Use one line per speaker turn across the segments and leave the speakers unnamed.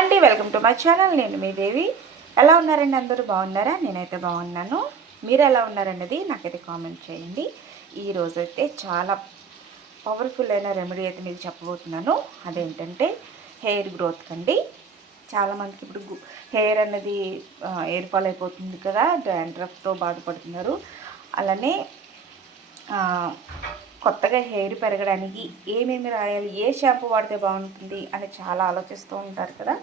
అండి welcome to my channel. నేను మీ దేవి. ఎలా ఉన్నారండి అందరూ? బాగున్నారా? నేనైతే బాగున్నాను. మీరు ఎలా ఉన్నారన్నది నాకైతే కామెంట్ చేయండి. ఈరోజు అయితే చాలా పవర్ఫుల్ అయిన రెమెడీ అయితే మీకు చెప్పబోతున్నాను. అదేంటంటే హెయిర్ గ్రోత్ కండి. చాలామందికి ఇప్పుడు హెయిర్ అనేది హెయిర్ ఫాల్ అయిపోతుంది కదా డాండ్రఫ్తో బాధపడుతున్నారు. అలానే కొత్తగా హెయిర్ పెరగడానికి ఏమేమి రాయాలి ఏ షాంపూ వాడితే బాగుంటుంది అని చాలా ఆలోచిస్తూ ఉంటారు కదా.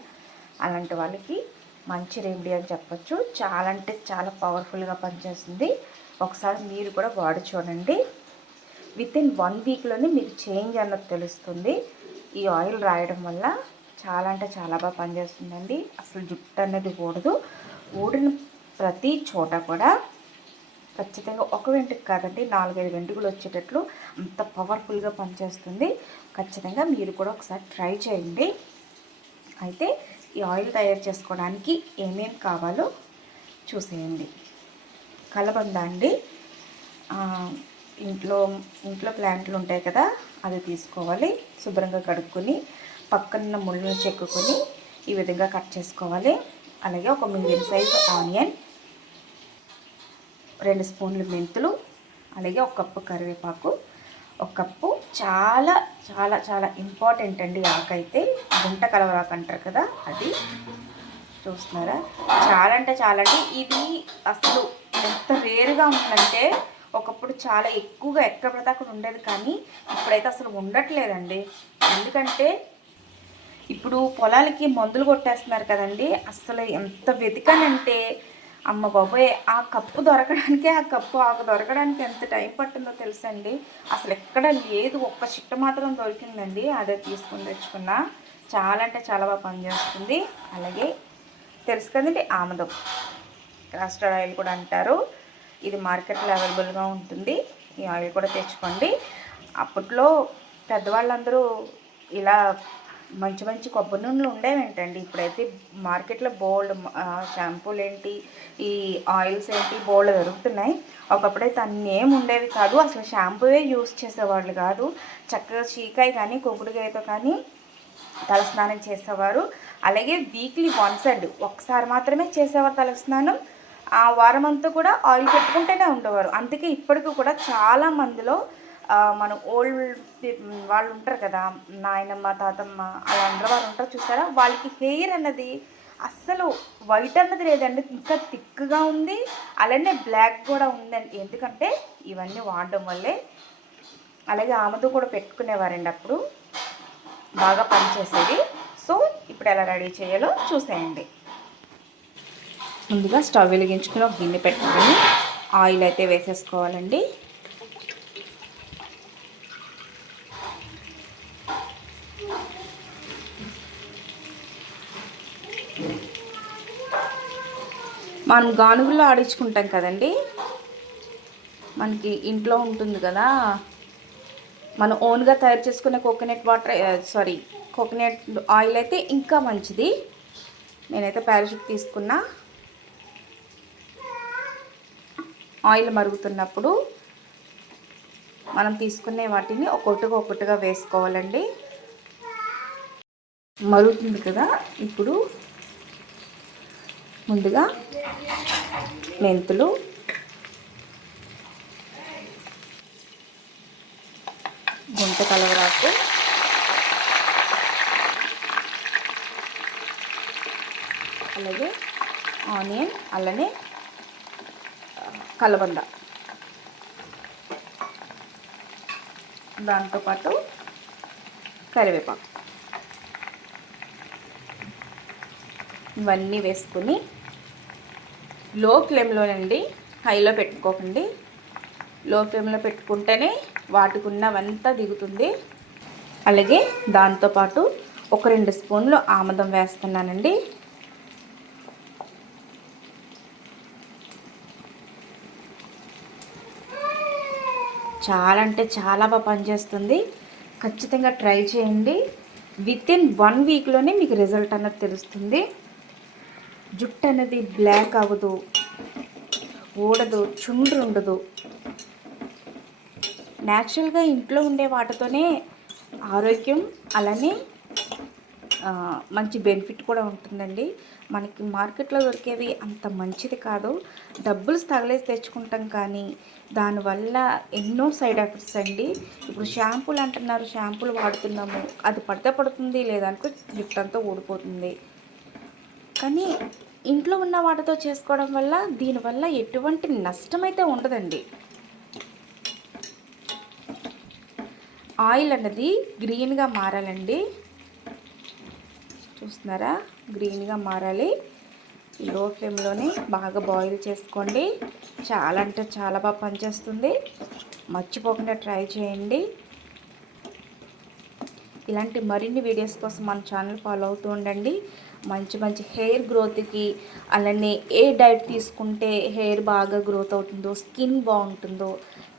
అలాంటి వాళ్ళకి మంచి రెమెడీ అని చెప్పొచ్చు. చాలా అంటే చాలా పవర్ఫుల్గా పనిచేస్తుంది. ఒకసారి మీరు కూడా వాడి చూడండి. విత్ ఇన్ వన్ వీక్లోనే మీకు చేంజ్ అన్నది తెలుస్తుంది. ఈ ఆయిల్ రాయడం వల్ల చాలా అంటే చాలా బాగా పనిచేస్తుందండి. అసలు జుట్టు అనేది ఊడదు. ఊడిన ప్రతి చోట కూడా ఖచ్చితంగా ఒక వెంటుకు కాదండి నాలుగైదు వెంటుకలు వచ్చేటట్లు అంత పవర్ఫుల్గా పనిచేస్తుంది. ఖచ్చితంగా మీరు కూడా ఒకసారి ట్రై చేయండి. అయితే ఈ ఆయిల్ తయారు చేసుకోవడానికి ఏమేం కావాలో చూసేయండి. కలబంద అండి. ఇంట్లో ఇంట్లో ప్లాంట్లు ఉంటాయి కదా అది తీసుకోవాలి. శుభ్రంగా కడుక్కొని పక్కన ముళ్ళను చెక్కుకొని ఈ విధంగా కట్ చేసుకోవాలి. అలాగే ఒక మీడియం సైజ్ ఆనియన్ రెండు స్పూన్లు మెంతులు అలాగే ఒక కప్పు కరివేపాకు. ఒక కప్పు చాలా చాలా చాలా ఇంపార్టెంట్ అండి ఆకైతే. గుంట కలవరాకు అంటారు కదా అది. చూస్తున్నారా? చాలా అంటే చాలా అంటే ఇది అసలు ఎంత రేరుగా ఉందంటే ఒకప్పుడు చాలా ఎక్కువగా ఎక్కడ పడితే అక్కడ ఉండేది కానీ ఇప్పుడైతే అసలు ఉండట్లేదండి. ఎందుకంటే ఇప్పుడు పొలాలకి మందులు కొట్టేస్తున్నారు కదండి. అసలు ఎంత వెతికానంటే అమ్మ బాబోయ్ ఆ కప్పు దొరకడానికి ఆ కప్పు ఆకు దొరకడానికి ఎంత టైం పట్టిందో తెలుసండి. అసలు ఎక్కడ లేదు ఒక్క చిట్ట మాత్రం దొరికిందండి. అదే తీసుకుని తెచ్చుకున్నా. చాలా అంటే చాలా బాగా పనిచేస్తుంది. అలాగే తెలుసు కదండి ఆమదం. కాస్టర్ ఆయిల్ కూడా అంటారు. ఇది మార్కెట్లో అవైలబుల్గా ఉంటుంది. ఈ ఆయిల్ కూడా తెచ్చుకోండి. అప్పట్లో పెద్దవాళ్ళందరూ ఇలా మంచి మంచి కొబ్బరి నూనెలు ఉండేవేంటండి? ఇప్పుడైతే మార్కెట్లో బోల్డ్ షాంపూలు ఏంటి ఈ ఆయిల్స్ ఏంటి బోల్డ్ దొరుకుతున్నాయి. ఒకప్పుడైతే అన్నీ ఏమి ఉండేవి కాదు. అసలు షాంపూవే యూస్ చేసేవాళ్ళు కాదు. చక్కగా చీకాయ కానీ కొబ్బరికాయతో కానీ తలస్నానం చేసేవారు. అలాగే వీక్లీ వన్స్ అండ్ ఒకసారి మాత్రమే చేసేవారు తలస్నానం. ఆ వారం అంతా కూడా ఆయిల్ పెట్టుకుంటూనే ఉండేవారు. అందుకే ఇప్పటికీ కూడా చాలా మందిలో మన ఓల్డ్ వాళ్ళు ఉంటారు కదా నాయనమ్మ తాతమ్మ అలా అందరూ వారు ఉంటారు చూసారా? వాళ్ళకి హెయిర్ అన్నది అస్సలు వైట్ అన్నది లేదండి ఇంకా థిక్గా ఉంది. అలానే బ్లాక్ కూడా ఉందండి. ఎందుకంటే ఇవన్నీ వాడడం వల్లే అలాగే ఆమెతో కూడా పెట్టుకునేవారండి అప్పుడు. బాగా పనిచేసేది. సో ఇప్పుడు ఎలా రెడీ చేయాలో చూసేయండి. ముందుగా స్టవ్ వెలిగించుకుని ఒక గిన్నె పెట్టుకొని ఆయిల్ అయితే వేసేసుకోవాలండి. మనం గానుగుల్లో ఆడించుకుంటాం కదండి. మనకి ఇంట్లో ఉంటుంది కదా. మనం ఓన్గా తయారు చేసుకునే coconut water sorry coconut oil అయితే ఇంకా మంచిది. నేనైతే ప్యారాషూట్ తీసుకున్నా. ఆయిల్ మరుగుతున్నప్పుడు మనం తీసుకునే వాటిని ఒక్కొక్కటిగా ఒక్కొక్కటిగా వేసుకోవాలండి. మరుగుతుంది కదా. ఇప్పుడు ముందుగా మెంతులు. గుంట కలవరాకు. అలాగే ఆనియన్ అలానే కలబంద. దాంతోపాటు కరివేపాకు. ఇవన్నీ వేసుకుని లో ఫ్లేమ్లోనండి హైలో పెట్టుకోకండి. లో ఫ్లేమ్లో పెట్టుకుంటేనే వాటికి ఉన్నవంతా దిగుతుంది. అలాగే దాంతోపాటు ఒక రెండు స్పూన్లు ఆముదం వేస్తున్నానండి. చాలా అంటే చాలా బాగా పనిచేస్తుంది. ఖచ్చితంగా ట్రై చేయండి. విత్ ఇన్ వన్ వీక్లోనే మీకు రిజల్ట్ అన్నది తెలుస్తుంది. జుట్టు అనేది బ్లాక్ అవ్వదు ఊడదు చుండ్రు ఉండదు. న్యాచురల్గా ఇంట్లో ఉండే వాటితోనే ఆరోగ్యం అలానే మంచి బెనిఫిట్ కూడా ఉంటుందండి. మనకి మార్కెట్లో దొరికేవి అంత మంచిది కాదు. డబ్బులు తగలేసి తెచ్చుకుంటాం కానీ దానివల్ల ఎన్నో సైడ్ ఎఫెక్ట్స్ అండి. ఇప్పుడు షాంపూలు అంటున్నారు షాంపూలు వాడుతున్నాము. అది పడితే పడుతుంది లేదనుకో గిఫ్ట్ అంతా ఊడిపోతుంది. కానీ ఇంట్లో ఉన్న వాటితో చేసుకోవడం వల్ల దీనివల్ల ఎటువంటి నష్టం అయితే ఉండదండి. ఆయిల్ అన్నది గ్రీన్గా మారాలండి. చూస్తున్నారా? గ్రీన్గా మారాలి. లో ఫ్లేమ్లోనే బాగా బాయిల్ చేసుకోండి. చాలా అంటే చాలా బాగా పనిచేస్తుంది. మర్చిపోకుండా ట్రై చేయండి. ఇలాంటి మరిన్ని వీడియోస్ కోసం మన ఛానల్ ఫాలో అవుతూ ఉండండి. మంచి మంచి హెయిర్ గ్రోత్కి అలానే ఏ డైట్ తీసుకుంటే హెయిర్ బాగా గ్రోత్ అవుతుందో స్కిన్ బాగుంటుందో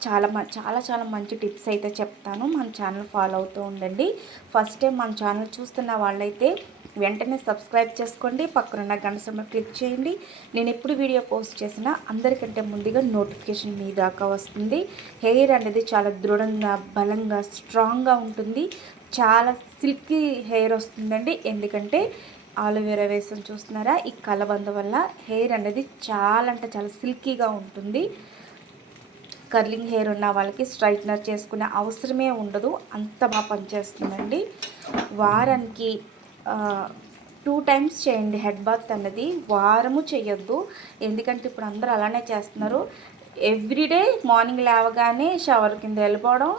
చాలా మ- చాలా చాలా మంచి టిప్స్ అయితే చెప్తాను. మన ఛానల్ ఫాలో అవుతూ ఉండండి. ఫస్ట్ టైం మన ఛానల్ చూస్తున్న వాళ్ళైతే వెంటనే సబ్స్క్రైబ్ చేసుకోండి. పక్కనున్న గంట సమయం క్లిక్ చేయండి. నేను ఎప్పుడు వీడియో పోస్ట్ చేసినా అందరికంటే ముందుగా నోటిఫికేషన్ మీ దాకా వస్తుంది. హెయిర్ అనేది చాలా దృఢంగా బలంగా స్ట్రాంగ్గా ఉంటుంది. చాలా సిల్కీ హెయిర్ వస్తుందండి. ఎందుకంటే ఆలోవేరా వేసం చూస్తున్నారా? ఈ కలబంద వల్ల హెయిర్ అనేది చాలా అంటే చాలా సిల్కీగా ఉంటుంది. కర్లింగ్ హెయిర్ ఉన్న వాళ్ళకి స్ట్రైట్నర్ చేసుకునే అవసరమే ఉండదు. అంత బాగా పనిచేస్తుందండి. వారానికి టూ టైమ్స్ చేయండి. హెడ్ బాత్ అన్నది వారము చేయొద్దు ఎందుకంటే ఇప్పుడు అందరూ అలానే చేస్తున్నారు. ఎవ్రీడే మార్నింగ్ లేవగానే షవర్ కింద వెళ్ళిపోవడం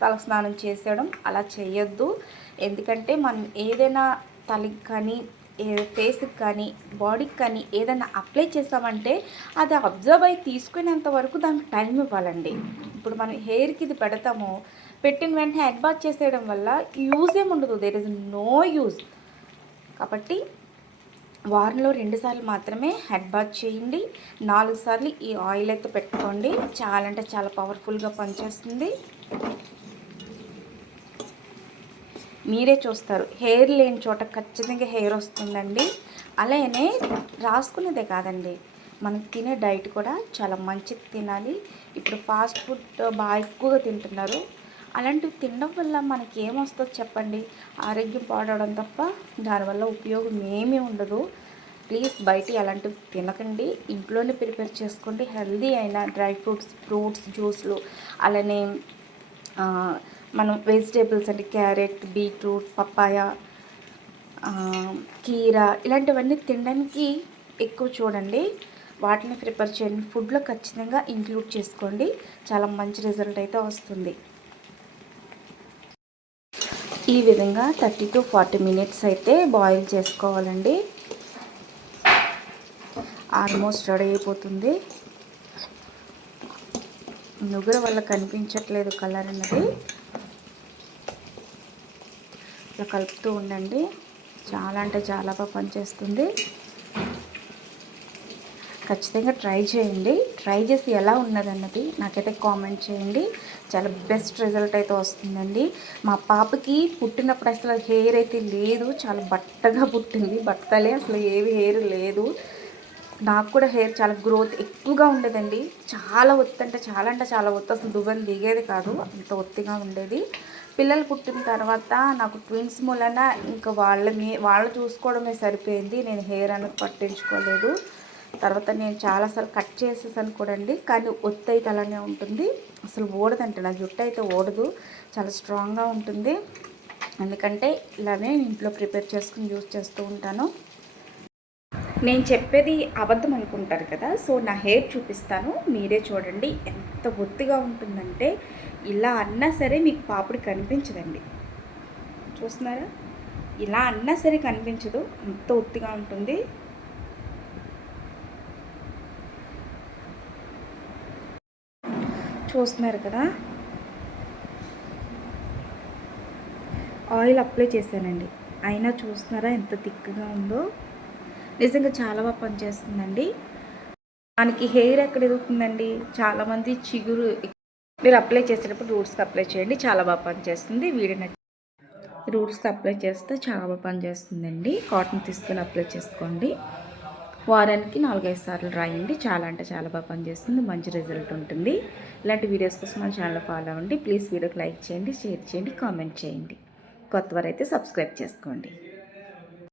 తల స్నానం చేసేయడం అలా చేయొద్దు ఎందుకంటే మనం ఏదైనా తలకి కానీ ఏ ఫేస్కి కానీ బాడీకి కానీ ఏదైనా అప్లై చేసామంటే అది అబ్జర్వ్ అయి తీసుకునేంత వరకు దానికి టైం ఇవ్వాలండి. ఇప్పుడు మనం హెయిర్కి ఇది పెడతాము పెట్టిన వెంటనే హెడ్ బాత్ చేసేయడం వల్ల యూజ్ ఏముండదు దేర్ ఇస్ నో యూజ్ కాబట్టి వారంలో రెండుసార్లు మాత్రమే హెడ్ బాత్ చేయండి. నాలుగు సార్లు ఈ ఆయిల్ అయితే పెట్టుకోండి. చాలా అంటే చాలా పవర్ఫుల్గా పనిచేస్తుంది. మీరే చూస్తారు. హెయిర్ లేని చోట ఖచ్చితంగా హెయిర్ వస్తుందండి. అలానే రాసుకునేదే కాదండి. మనం తినే డైట్ కూడా చాలా మంచిది తినాలి. ఇప్పుడు ఫాస్ట్ ఫుడ్ బాగా ఎక్కువగా తింటున్నారు. అలాంటివి తినడం వల్ల మనకి ఏమొస్తుందో చెప్పండి. ఆరోగ్యం పాడవడం తప్ప దానివల్ల ఉపయోగం ఏమీ ఉండదు. ప్లీజ్ బయట అలాంటివి తినకండి. ఇంట్లోనే ప్రిపేర్ చేసుకోండి. హెల్దీ అయిన డ్రై ఫ్రూట్స్ ఫ్రూట్స్ జ్యూస్లు అలానే మనం వెజిటేబుల్స్ అంటే క్యారెట్ బీట్రూట్ పప్పాయ కీరా కీర ఇలాంటివన్నీ తినడానికి ఎక్కువ చూడండి. వాటిని ప్రిపేర్ చేయండి ఫుడ్లో ఖచ్చితంగా ఇంక్లూడ్ చేసుకోండి. చాలా మంచి రిజల్ట్ అయితే వస్తుంది. ఈ విధంగా థర్టీ టు ఫార్టీ మినిట్స్ అయితే బాయిల్ చేసుకోవాలండి. ఆల్మోస్ట్ రెడీ అయిపోతుంది. నుగుర వల్ల కనిపించట్లేదు కలర్ అన్నది. ఇలా కలుపుతూ ఉండండి. చాలా అంటే చాలా బాగా పనిచేస్తుంది. ఖచ్చితంగా ట్రై చేయండి. ట్రై చేసి ఎలా ఉన్నదన్నది నాకైతే కామెంట్ చేయండి. చాలా బెస్ట్ రిజల్ట్ అయితే వస్తుందండి. మా పాపకి పుట్టినప్పుడు అసలు హెయిర్ అయితే లేదు. చాలా బట్టగా పుట్టింది. బట్టలే అసలు ఏవి హెయిర్ లేదు. నాకు కూడా హెయిర్ చాలా గ్రోత్ ఎక్కువగా ఉండేదండి. చాలా ఒత్తి అంటే చాలా అంటే చాలా ఒత్తి. అసలు దువ్వని దిగేది కాదు. అంత ఒత్తిగా ఉండేది. పిల్లలు పుట్టిన తర్వాత నాకు ట్విన్స్ మూలన ఇంకా వాళ్ళ మీ వాళ్ళు చూసుకోవడమే సరిపోయింది. నేను హెయిర్ అనేది పట్టించుకోలేదు. తర్వాత నేను చాలాసార్లు కట్ చేసేసాను కూడా అండి కానీ ఒత్తి అయితే అలానే ఉంటుంది. అసలు ఓడదంటే నా జుట్టు అయితే ఓడదు చాలా స్ట్రాంగ్గా ఉంటుంది. ఎందుకంటే ఇలానే నేను ఇంట్లో ప్రిపేర్ చేసుకుని యూజ్ చేస్తూ ఉంటాను. నేను చెప్పేది అబద్ధం అనుకుంటారు కదా సో నా హెయిర్ చూపిస్తాను. మీరే చూడండి ఎంత ఒత్తిగా ఉంటుందంటే ఇలా అన్నా సరే మీకు పాపుడు కనిపించదండి. చూస్తున్నారా? ఇలా అన్నా సరే కనిపించదు. అంత ఒత్తిగా ఉంటుంది. చూస్తున్నారు కదా? ఆయిల్ అప్లై చేశానండి. అయినా చూస్తున్నారా ఎంత థిక్గా ఉందో? నిజంగా చాలా బాగా పనిచేస్తుందండి. మనకి హెయిర్ ఎక్కడ ఎదుగుతుందండి? చాలామంది చిగురు మీరు అప్లై చేసేటప్పుడు రూట్స్కి అప్లై చేయండి. చాలా బాగా పనిచేస్తుంది. వీడిన రూట్స్కి అప్లై చేస్తే చాలా బాగా పనిచేస్తుందండి. కాటన్ తీసుకొని అప్లై చేసుకోండి. వారానికి నాలుగైదు సార్లు రాయండి. చాలా అంటే చాలా బాగా పనిచేస్తుంది. మంచి రిజల్ట్ ఉంటుంది. ఇలాంటి వీడియోస్ కోసం మన ఛానల్ ఫాలో అవ్వండి. ప్లీజ్ వీడియోకి లైక్ చేయండి షేర్ చేయండి కామెంట్ చేయండి. కొత్త వారైతే సబ్స్క్రైబ్ చేసుకోండి.